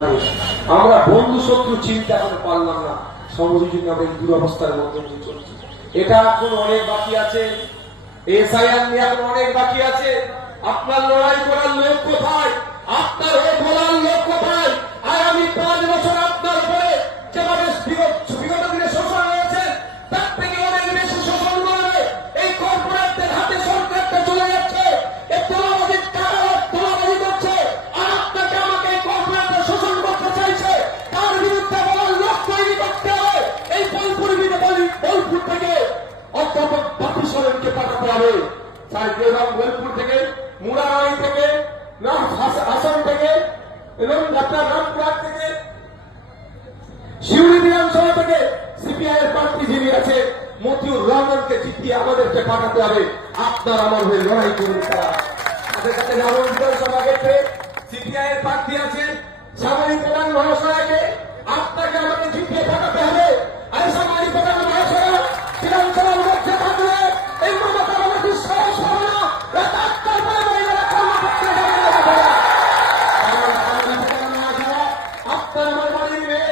আমরা বন্ধু শত্রু চিন্তা করে পারলাম না, সমাজের জন্য আমরা এই দুরবস্থার মধ্যে দিয়ে চলছি। এটা এখন অনেক বাকি আছে, এসআইআর নিয়ে এখন অনেক বাকি আছে। আপনার লড়াই করার লোক কোথায়? আপনার হয়ে বলার লোক কোথায়? আগামী 5 বছর আপনার উপরে যেভাবে বিগত দিনে শোষণ হয়েছে তার থেকে অনেক বেশি শোষণ করবে এই কর্পোরেটদের হাতে। সরকারটা চলে যাচ্ছে, এই তোলাবাজির টাকা তোলাবাজি করছে, আর আপনাকে আমাকে এই কর্পোরেটরা শোষণ করতে চাইছে। তার বিরুদ্ধে বলার লোক তৈরি করতে হবে। এই বোলপুর থেকে অধ্যাপক বাপি সরেনকে পাঠাতে হবে। এবং বোলপুর থেকে, মুরারাই থেকে, আসাম থেকে, এবং আপনার রামপুরহাট থেকে, শিউরি বিধানসভা থেকে সিপিআই এর প্রার্থী যিনি আছে মতিউর রহমানকে জিতিয়ে আমাদেরকে পাঠাতে হবে। আপনার আমার হয়ে লড়াই করুন। তাদের কাছে রামন বিধানসভা ক্ষেত্রে সিপিআই এর প্রার্থী আছে সামরিক প্রধান মহাশয়কে আপনাকে আমাকে জিতিয়ে পাঠাতে হবে। আর সামরিক প্রধান মহাশয় বিধানসভার মধ্যে থাকলে এই মমতা আমাদের সাহস হবে না। রাত 8টার পরে মহিলারা কর্মক্ষেত্রে যাবেন না। আপনার আমার বাড়ি নিয়ে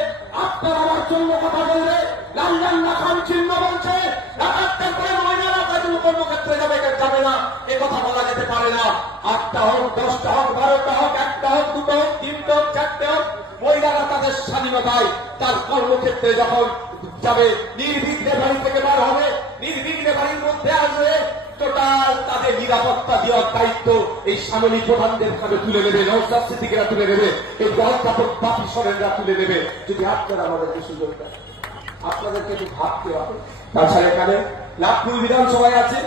আপনার আমার জন্য কথা বলবে, লালন নাখান চিহ্ন বলছে রাত 8টার পরে মহিলারা কর্মক্ষেত্রে যাবে না, এ কথা বলা যেতে পারে না। 8টা হোক, 10টা হোক, 12টা হোক, 1টা হোক, 2টা হোক, 3টা হোক, 4টে হোক, মহিলারা তাদের স্বাধীনতায় তার কর্মক্ষেত্রে যখন যাবে নির্বিঘ্নে বাড়ি থেকে বার হবে, নির্বিঘ্নে বাড়ির মধ্যে আসবে, টোটাল তাদের নিরাপত্তা দেওয়ার দায়িত্ব এই সামরিক প্রধানদের কাছে তুলে নেবে, নওশাদ সিদ্দিকীরা তুলে নেবে, এই অধ্যাপক বাপি সরেনরা তুলে নেবে। যদি আপনারা আমাদেরকে সুযোগ দেন, আপনাদেরকে একটু ভাবতে হবে। তাছাড়া এখানে নাগপুর বিধানসভায় আছে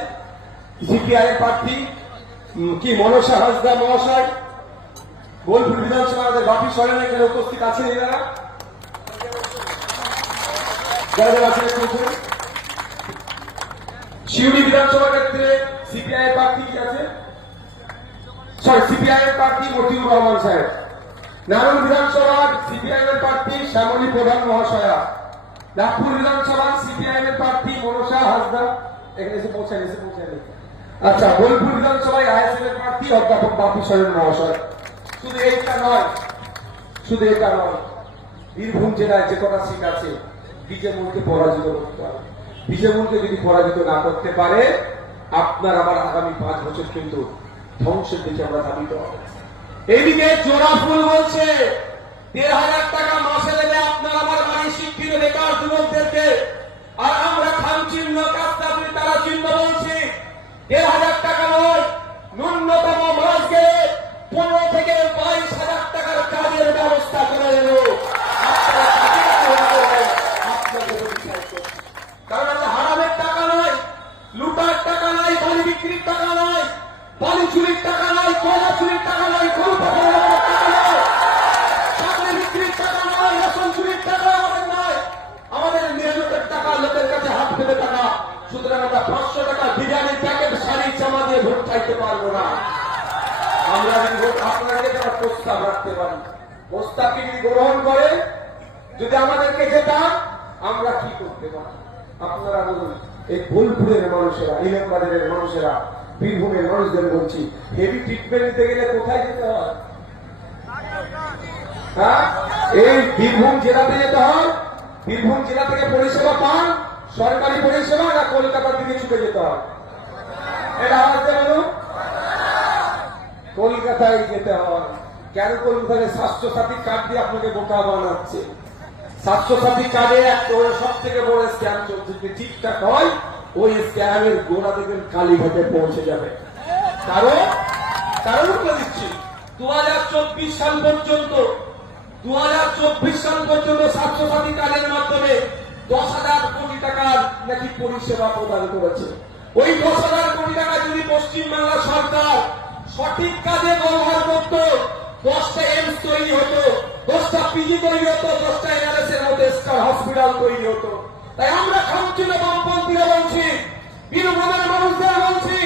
সিপিআই এর প্রার্থী কি মনসা হাসদা মহাশয়। বোলপুর বিধানসভা আমাদের বাপি সরেন এখানে উপস্থিত আছেন। এনারা যারা আছেন শিউরি বিধানসভা ক্ষেত্রে সিপিআই এর প্রার্থী কি আছে? সিপিআই এর প্রার্থী মতিউর রহমান সাহেব। নারায়ণ বিধানসভার সিপিআই এর প্রার্থী শ্যামলী প্রধান মহাশয়া। নাগপুর বিধানসভার সিপিআই এর প্রার্থী মনসা হাসদা এখানে এসে পৌঁছায়। আচ্ছা, বোলপুর বিধানসভায় আইএসএফ এর প্রার্থী অধ্যাপক বাপি সরেন মহাশয়। শুধু এটা নয়, বীরভূম জেলায় যে কটা সিট আছে বিজেমুলকে পরাজিত করতে হবে। বিজেমুলকে যদি পরাজিত না করতে পারে আপনার আবার আগামী 5 বছর কিন্তু ধ্বংসের দিকে আমরা ধাবিত হবে। এদিকে জোড়াফুল বলছে 1,500 টাকা মাসে দেবে আপনার আমার বাড়ির শিক্ষিত বেকার যুবকদেরকে, আর আমরা খান চিহ্ন কাস্তাবি তারা চিহ্ন বলছি 1,500 টাকা নয়, ন্যূনতম মাস গেলে 15 থেকে 22,000 টাকার কাজের ব্যবস্থা করে দেব। কারণ আমরা হারামের টাকা নয়, লুটার টাকা নয়, বাড়ি বিক্রির টাকা নয়, বাড়ি চুরির টাকা নয়, কয়লা চুরির টাকা নয়, গরু পাচারের টাকা নয়, চাকরি বিক্রির টাকা নয়, রেশন চুরির টাকা আমাদের নয়, আমাদের নিহতের টাকা, লোকের কাছে হাত পেতে টাকা। সুতরাং আমরা 500 টাকা বিরিয়ানির প্যাকেট শাড়ি জামা দিয়ে ভোট চাইতে পারবো না। আমরা যদি ভোট আপনাকে যারা প্রস্তাব রাখতে পারি, প্রস্তাবকে যদি গ্রহণ করে যদি আমাদেরকে জেতান আমরা কি করতে পারি আপনারা বলুন। এই বোলপুরের মানুষেরা, ইলামবাজারের মানুষেরা, বীরভূমের মানুষদের বলছি, হেভি ট্রিটমেন্ট নিতে গেলে কোথায় যেতে হয়? হ্যাঁ, এই বীরভূম জেলাতে যেতে হয়। বীরভূম জেলা থেকে পরিষেবা পান, সরকারি পরিষেবা, না কলকাতার দিকে ছুটে যেতে হয়? এটা আমাদের বলুন, কলকাতায় যেতে হয়। কেন কলকাতায়? স্বাস্থ্যসাথী কার্ড দিয়ে আপনাকে বোকা বানাচ্ছে। স্বাস্থ্যসাথী কার্ডে সব থেকে বড় স্ক্যাম চলছে। যদি ঠিকঠাক হয় ওই স্ক্যামের গোড়া দেখবেন কালীঘাটে পৌঁছে যাবে। কারণ বলে দিচ্ছি 2024 সাল পর্যন্ত স্বাস্থ্যসাথী কার্ডের মাধ্যমে 10,000 কোটি টাকার নাকি পরিষেবা প্রদান করেছে। ওই 10,000 কোটি টাকা যদি পশ্চিমবাংলা সরকার সঠিক কাজে ব্যবহার করত, 10টা এইমস তৈরি হতো, 10টা পিজি তৈরি হতো, 10টা এনআরএস এর মধ্যে স্টার হসপিটাল তৈরি হতো। তাই আমরা খামচিলে বামপন্থীরা বলছি, বীরভূমের মানুষদের বলছি,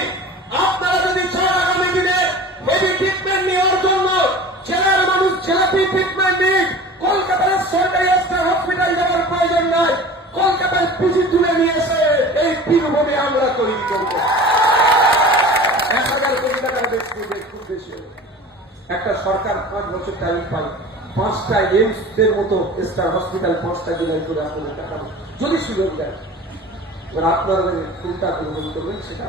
আপনারা যদি চান আগামী দিনে হেভি ট্রিটমেন্ট নেওয়ার জন্য জেলার মানুষ জেলাতেই ট্রিটমেন্ট নিক, কলকাতার সরকারি স্টার হসপিটাল যাওয়ার প্রয়োজন নাই, কলকাতায় পিজি তুলে নিয়ে এসে এই বীরভূমে আমরা তৈরি করব। 1,000 কোটি টাকার খুব বেশি। একটা সরকার 5 বছর টাইম পায়, 5টা এইমসের মতো স্টার হসপিটাল 5টা জেলায় করে আপনাদের দেখাবো যদি সুযোগ দেন। এবার আপনারা কোনটা গ্রহণ করবেন সেটা